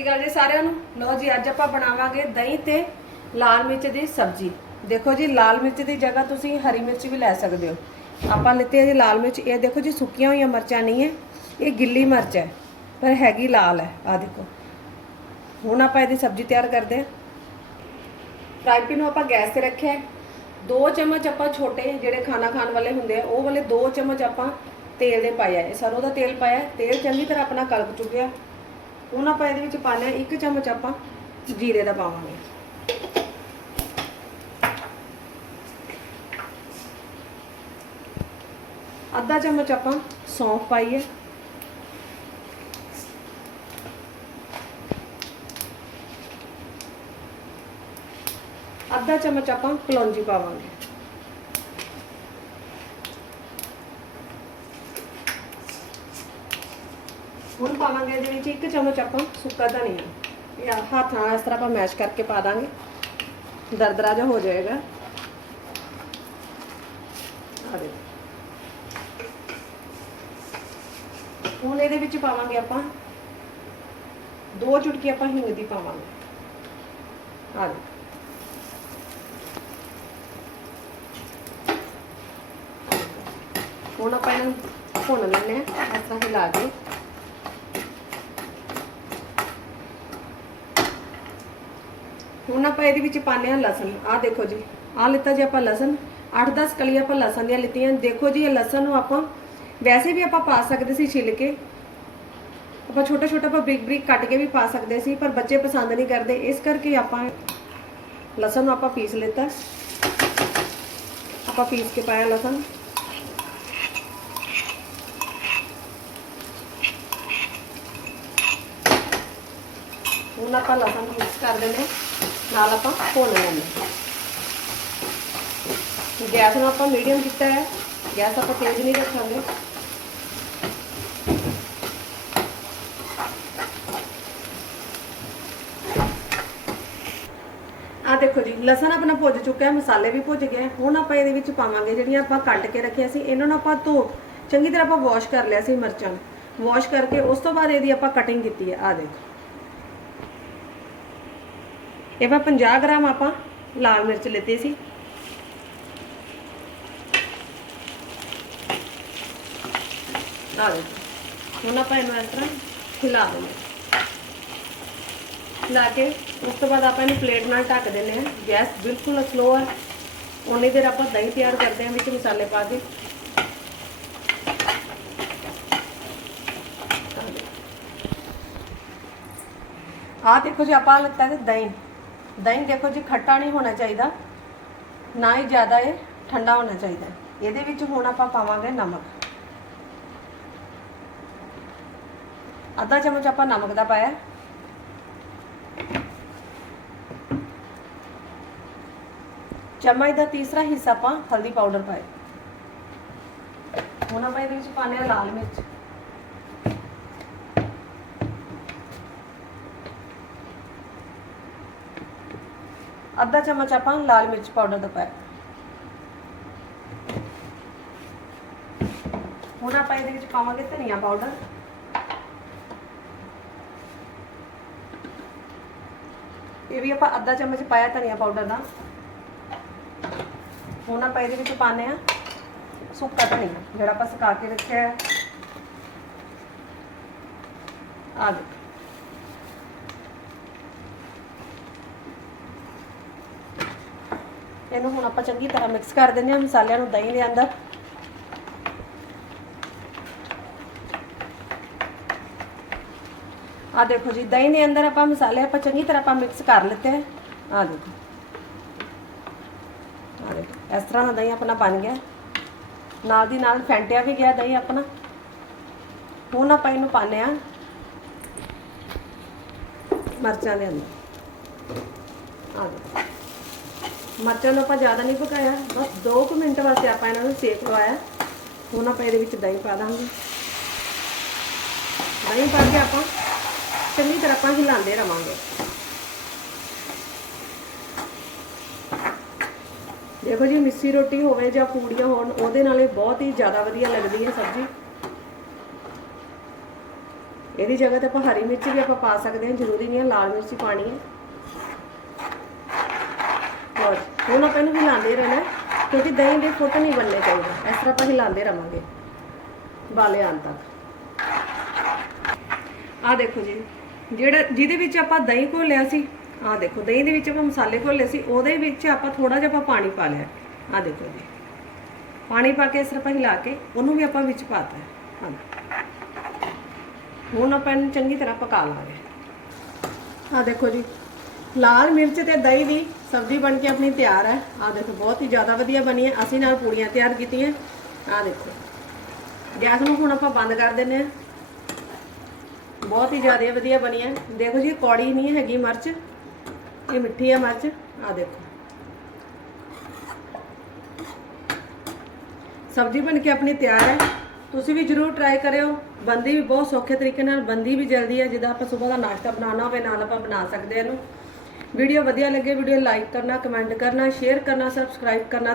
ਸ਼੍ਰੀ ਅਕਾਲ ਜੀ ਸਾਰਿਆਂ ਨੂੰ। ਲਓ ਜੀ, ਅੱਜ ਆਪਾਂ ਬਣਾਵਾਂਗੇ ਦਹੀਂ ਤੇ ਲਾਲ ਮਿਰਚ ਦੀ ਸਬਜ਼ੀ। ਦੇਖੋ ਜੀ, ਲਾਲ ਮਿਰਚ ਦੀ ਜਗ੍ਹਾ ਤੁਸੀਂ ਹਰੀ ਮਿਰਚ ਵੀ ਲੈ ਸਕਦੇ ਹੋ। ਆਪਾਂ ਲਿੱਤੀ ਹੈ ਜੀ ਲਾਲ ਮਿਰਚ। ਇਹ ਦੇਖੋ ਜੀ, ਸੁੱਕੀਆਂ ਹੋਈਆਂ ਮਿਰਚਾਂ ਨਹੀਂ ਹੈ। ਇਹ ਗਿੱਲੀ ਮਿਰਚ ਹੈ, ਪਰ ਹੈਗੀ ਲਾਲ ਹੈ। ਆ ਦੇਖੋ। ਹੁਣ ਆਪਾਂ ਇਹਦੀ ਸਬਜ਼ੀ ਤਿਆਰ ਕਰਦੇ ਹਾਂ। ਫਰਾਈ ਪੈਨ ਨੂੰ ਆਪਾਂ ਗੈਸ ਤੇ ਰੱਖਿਆ ਹੈ। ਦੋ ਚਮਚ ਆਪਾਂ ਛੋਟੇ ਜਿਹੜੇ ਖਾਣਾ ਖਾਣ ਵਾਲੇ ਹੁੰਦੇ ਆ, ਉਹ ਵਾਲੇ ਦੋ ਚਮਚ ਆਪਾਂ ਤੇਲ ਦੇ ਪਾਇਆ ਹੈ। ਸਰੋਂ ਦਾ ਤੇਲ ਪਾਇਆ ਤੇਲ ਚੰਗੀ ਤਰ੍ਹਾਂ ਆਪਣਾ ਕਲਪ ਚੁੱਕਿਆ। ਹੁਣ ਆਪਾਂ ਇਹਦੇ ਵਿੱਚ ਪਾਣਾ ਇੱਕ ਚਮਚ ਆਪਾਂ ਜੀਰੇ ਦਾ ਪਾਵਾਂਗੇ। ਅੱਧਾ ਚਮਚ ਆਪਾਂ ਸੌਂਫ ਪਾਈਏ ਅੱਧਾ ਚਮਚ ਆਪਾਂ ਕਲੌਂਜੀ ਪਾਵਾਂਗੇ। ਹੁਣ ਪਾਵਾਂਗੇ ਇਹਦੇ ਵਿੱਚ, ਇੱਕ ਚਮਚ ਆਪਾਂ ਸੁੱਕਾ ਧਨੀਆ। ਇਹ ਹੱਥ ਨਾਲ ਇਸ ਤਰ੍ਹਾਂ ਆਪਾਂ ਮੈਸ਼ ਕਰਕੇ ਪਾ ਦਾਂਗੇ। ਦਰਦਰਾ ਜਿਹਾ ਹੋ ਜਾਏਗਾ। ਆ ਦੇਖੋ। ਹੁਣ ਇਹਦੇ ਵਿੱਚ ਪਾਵਾਂਗੇ ਆਪਾਂ ਦੋ ਚੁਟਕੀ ਆਪਾਂ ਹਿੰਗ ਦੀ ਪਾਵਾਂਗੇ। ਆ ਦੇਖੋ। ਹੁਣ ਆਪਾਂ ਇਹਨੂੰ ਭੁੰਨ ਲੈਂਦੇ ਆ ਇਸ ਤਰ੍ਹਾਂ ਹਿਲਾ ਕੇ। ਹੁਣ ਆਪਾਂ ਇਹਦੇ ਵਿੱਚ ਪਾਉਂਦੇ ਹਾਂ ਲਸਣ। ਆਹ ਦੇਖੋ ਜੀ, ਆਹ ਲਿੱਤਾ ਜੀ ਆਪਾਂ ਲਸਣ। 8-10 ਕਲੀਆਂ ਆਪਾਂ ਲਸਣ ਦੀਆਂ ਲਿੱਤੀਆਂ। ਦੇਖੋ ਜੀ, ਇਹ ਲਸਣ ਨੂੰ ਆਪਾਂ ਵੈਸੇ ਵੀ ਆਪਾਂ ਪਾ ਸਕਦੇ ਸੀ ਛਿੱਲ ਕੇ ਆਪਾਂ ਛੋਟਾ ਛੋਟਾ ਆਪਾਂ ਬਰੀਕ ਬਰੀਕ ਕੱਟ ਕੇ ਵੀ ਪਾ ਸਕਦੇ ਸੀ, ਪਰ ਬੱਚੇ ਪਸੰਦ ਨਹੀਂ ਕਰਦੇ। ਇਸ ਕਰਕੇ ਆਪਾਂ ਲਸਣ ਨੂੰ ਆਪਾਂ ਪੀਸ ਲਿੱਤਾ। ਆਪਾਂ ਪੀਸ ਕੇ ਪਾਇਆ ਲਸਣ। ਹੁਣ ਆਪਾਂ ਲਸਣ ਨੂੰ ਮਿਕਸ ਕਰ ਦਿੰਦੇ ਹਾਂ। ਨਾਲ ਆਪਾਂ ਭੁੰਨ ਲੈਂਦੇ ਗੈਸ ਨੂੰ ਆਪਾਂ ਮੀਡੀਅਮ ਕੀਤਾ ਹੈ। ਗੈਸ ਆਪਾਂ ਤੇਜ਼ ਨਹੀਂ ਰੱਖਾਂਗੇ। ਆ ਦੇਖੋ ਜੀ, ਲਸਣ ਆਪਣਾ ਭੁੱਜ ਚੁੱਕਾ ਹੈ ਮਸਾਲੇ ਵੀ ਭੁੱਜ ਗਏ। ਹੁਣ ਆਪਾਂ ਇਹਦੇ ਵਿੱਚ ਪਾਵਾਂਗੇ ਜਿਹੜੀਆਂ ਆਪਾਂ ਕੱਟ ਕੇ ਰੱਖੀਆਂ ਸੀ, ਇਹਨਾਂ ਨੂੰ ਆਪਾਂ ਧੋ ਚੰਗੀ ਤਰ੍ਹਾਂ ਆਪਾਂ ਵਾਸ਼ ਕਰ ਲਿਆ ਸੀ ਮਿਰਚਾਂ ਨੂੰ। ਵਾਸ਼ ਕਰਕੇ ਉਸ ਤੋਂ ਬਾਅਦ ਇਹਦੀ ਆਪਾਂ ਕਟਿੰਗ ਕੀਤੀ ਹੈ। ਆ ਦੇਖੋ। ਇਹ ਵਾ 50 ਗ੍ਰਾਮ ਆਪਾਂ ਲਾਲ ਮਿਰਚ ਲਿੱਤੀ ਸੀ। ਆ ਦੇਖੋ ਹੁਣ ਆਪਾਂ ਇਹਨੂੰ ਇਸ ਤਰ੍ਹਾਂ ਹਿਲਾ ਦੇਣਾ। ਲਾ ਕੇ ਉਸ ਤੋਂ ਬਾਅਦ ਆਪਾਂ ਇਹਨੂੰ ਪਲੇਟ ਨਾਲ ਢੱਕ ਦਿੰਦੇ ਹਾਂ। ਗੈਸ ਬਿਲਕੁਲ ਸਲੋ ਹੈ ਉਨੀ ਦੇਰ ਆਪਾਂ ਦਹੀਂ ਤਿਆਰ ਕਰਦੇ ਹਾਂ ਵਿੱਚ ਮਸਾਲੇ ਪਾ ਕੇ। ਆਹ ਦੇਖੋ ਜੀ, ਆਪਾਂ ਲੱਤਾ ਤੇ ਦਹੀਂ। ਦਹੀਂ ਦੇਖੋ ਜੀ, ਖੱਟਾ ਨਹੀਂ ਹੋਣਾ ਚਾਹੀਦਾ, ਨਾ ਹੀ ਜ਼ਿਆਦਾ ਇਹ ਠੰਡਾ ਹੋਣਾ ਚਾਹੀਦਾ ਇਹਦੇ ਵਿੱਚ ਹੁਣ ਆਪਾਂ ਪਾਵਾਂਗੇ ਨਮਕ। ਅੱਧਾ ਚਮਚ ਆਪਾਂ ਨਮਕ ਦਾ ਪਾਇਆ। ਚਮਚ ਦਾ ਤੀਸਰਾ ਹਿੱਸਾ ਆਪਾਂ ਹਲਦੀ ਪਾਊਡਰ ਪਾਇਆ। ਹੁਣ ਆਪਾਂ ਇਹਦੇ ਵਿੱਚ ਪਾਣੇ ਆ ਲਾਲ ਮਿਰਚ। ਅੱਧਾ ਚਮਚ ਆਪਾਂ ਲਾਲ ਮਿਰਚ ਪਾਊਡਰ ਦਾ ਪਾਇਆ। ਹੁਣ ਆਪਾਂ ਇਹਦੇ ਵਿੱਚ ਪਾਵਾਂਗੇ ਧਨੀਆ ਪਾਊਡਰ। ਇਹ ਵੀ ਆਪਾਂ ਅੱਧਾ ਚਮਚ ਪਾਇਆ ਧਨੀਆ ਪਾਊਡਰ ਦਾ। ਹੁਣ ਆਪਾਂ ਇਹਦੇ ਵਿੱਚ ਪਾਣੇ ਆ ਸੁੱਕਾ ਧਨੀਆ, ਜਿਹੜਾ ਆਪਾਂ ਸੁਕਾ ਕੇ ਰੱਖਿਆ ਹੈ। ਆ ਦੇਖੋ। ਇਹਨੂੰ ਹੁਣ ਆਪਾਂ ਚੰਗੀ ਤਰ੍ਹਾਂ ਮਿਕਸ ਕਰ ਦਿੰਦੇ ਹਾਂ, ਮਸਾਲਿਆਂ ਨੂੰ ਦਹੀਂ ਦੇ ਅੰਦਰ। ਆ ਦੇਖੋ ਜੀ, ਦਹੀਂ ਦੇ ਅੰਦਰ ਆਪਾਂ ਮਸਾਲੇ ਆਪਾਂ ਚੰਗੀ ਤਰ੍ਹਾਂ ਆਪਾਂ ਮਿਕਸ ਕਰ ਲਿੱਤੇ ਹੈ। ਆ ਦੇਖੋ। ਆ ਦੇਖੋ, ਇਸ ਤਰ੍ਹਾਂ ਦਾ ਦਹੀਂ ਆਪਣਾ ਬਣ ਗਿਆ। ਨਾਲ ਦੀ ਨਾਲ ਫੈਂਟਿਆ ਵੀ ਗਿਆ ਦਹੀਂ ਆਪਣਾ। ਹੁਣ ਆਪਾਂ ਇਹਨੂੰ ਪਾਣੇ ਆ ਮਰਚਾਂ ਦੇ ਅੰਦਰ। ਆ ਦੇਖੋ। ਮਰਚਾਂ ਨੂੰ ਆਪਾਂ ਜ਼ਿਆਦਾ ਨਹੀਂ ਪਕਾਇਆ, ਬਸ 2 ਕੁ ਮਿੰਟ ਵਾਸਤੇ ਆਪਾਂ ਇਹਨਾਂ ਨੂੰ ਸੇਕ ਲਵਾਇਆ। ਹੁਣ ਆਪਾਂ ਇਹਦੇ ਵਿੱਚ ਦਹੀਂ ਪਾ ਦਾਂਗੇ। ਦਹੀਂ ਪਾ ਕੇ ਆਪਾਂ ਚੰਗੀ ਤਰ੍ਹਾਂ ਆਪਾਂ ਹਿਲਾਉਂਦੇ ਰਵਾਂਗੇ। ਦੇਖੋ ਜੀ, ਮਿੱਸੀ ਰੋਟੀ ਹੋਵੇ ਜਾਂ ਪੂੜੀਆਂ ਹੋਣ, ਉਹਦੇ ਨਾਲ ਇਹ ਬਹੁਤ ਹੀ ਜ਼ਿਆਦਾ ਵਧੀਆ ਲੱਗਦੀ ਹੈ ਸਬਜ਼ੀ। ਇਹਦੀ ਜਗ੍ਹਾ ਤੇ ਆਪਾਂ ਹਰੀ ਮਿਰਚ ਵੀ ਆਪਾਂ ਪਾ ਸਕਦੇ ਹਾਂ, ਜ਼ਰੂਰੀ ਨਹੀਂ ਹੈ ਲਾਲ ਮਿਰਚ ਪਾਣੀ ਹੈ ਲਓ ਜੀ, ਹੁਣ ਆਪਾਂ ਇਹਨੂੰ ਹਿਲਾਉਂਦੇ ਰਹਿਣਾ ਕਿਉਂਕਿ ਦਹੀਂ ਦੇ ਫੁੱਟ ਨਹੀਂ ਬਣਨੇ ਚਾਹੀਦੇ। ਇਸ ਤਰ੍ਹਾਂ ਆਪਾਂ ਹਿਲਾਉਂਦੇ ਰਵਾਂਗੇ ਬਾਲੇ ਆਉਣ ਤੱਕ। ਆ ਦੇਖੋ ਜੀ, ਜਿਹੜਾ ਜਿਹਦੇ ਵਿੱਚ ਆਪਾਂ ਦਹੀਂ ਘੋਲਿਆ ਸੀ ਆ ਦੇਖੋ, ਦਹੀਂ ਦੇ ਵਿੱਚ ਆਪਾਂ ਮਸਾਲੇ ਘੋਲੇ ਸੀ, ਉਹਦੇ ਵਿੱਚ ਆਪਾਂ ਥੋੜਾ ਜਿਹਾ ਆਪਾਂ ਪਾਣੀ ਪਾ ਲਿਆ। ਆ ਦੇਖੋ ਜੀ, ਪਾਣੀ ਪਾ ਕੇ ਇਸ ਤਰ੍ਹਾਂ ਆਪਾਂ ਹਿਲਾ ਕੇ ਉਹਨੂੰ ਵੀ ਆਪਾਂ ਵਿੱਚ ਪਾਤਾ ਹੈ। ਹਾਂ। ਹੁਣ ਆਪਾਂ ਇਹਨੂੰ ਚੰਗੀ ਤਰ੍ਹਾਂ ਪਕਾ ਲਾਂਗੇ। ਆ ਦੇਖੋ ਜੀ, ਲਾਲ ਮਿਰਚ ਤੇ ਦਹੀਂ ਦੀ ਸਬਜ਼ੀ ਬਣ ਕੇ ਆਪਣੀ ਤਿਆਰ ਹੈ। ਆ ਦੇਖੋ, ਬਹੁਤ ਹੀ ਜ਼ਿਆਦਾ ਵਧੀਆ ਬਣੀ ਹੈ। ਅਸੀਂ ਨਾਲ ਪੂੜੀਆਂ ਤਿਆਰ ਕੀਤੀਆਂ। ਆ ਦੇਖੋ। ਗੈਸ ਨੂੰ ਹੁਣ ਆਪਾਂ ਬੰਦ ਕਰ ਦਿੰਨੇ ਆ ਬਹੁਤ ਹੀ ਜ਼ਿਆਦਾ ਵਧੀਆ ਬਣੀ ਹੈ। ਦੇਖੋ ਜੀ ਕੌੜੀ ਨਹੀਂ ਹੈਗੀ ਮਿਰਚ। ਇਹ ਮਿੱਠੀ ਹੈ ਮਿਰਚ। ਆ ਦੇਖੋ। ਸਬਜ਼ੀ ਬਣ ਕੇ ਆਪਣੀ ਤਿਆਰ ਹੈ। ਤੁਸੀਂ ਵੀ ਜਰੂਰ ਟਰਾਈ ਕਰਿਓ। ਬੰਦੀ ਵੀ ਬਹੁਤ ਸੌਖੇ ਤਰੀਕੇ ਨਾਲ, ਬੰਦੀ ਵੀ ਜਲਦੀ ਹੈ। ਜਿੱਦਾਂ ਆਪਾਂ ਸਵੇਰ ਦਾ ਨਾਸ਼ਤਾ ਬਣਾਉਣਾ ਹੋਵੇ, ਨਾਲ ਆਪਾਂ ਬਣਾ ਸਕਦੇ ਹਾਂ ਇਹਨੂੰ। ਵੀਡੀਓ ਵਧੀਆ ਲੱਗੇ ਵੀਡੀਓ ਲਾਈਕ ਕਰਨਾ ਕਮੈਂਟ ਕਰਨਾ ਸ਼ੇਅਰ ਕਰਨਾ ਸਬਸਕ੍ਰਾਈਬ ਕਰਨਾ।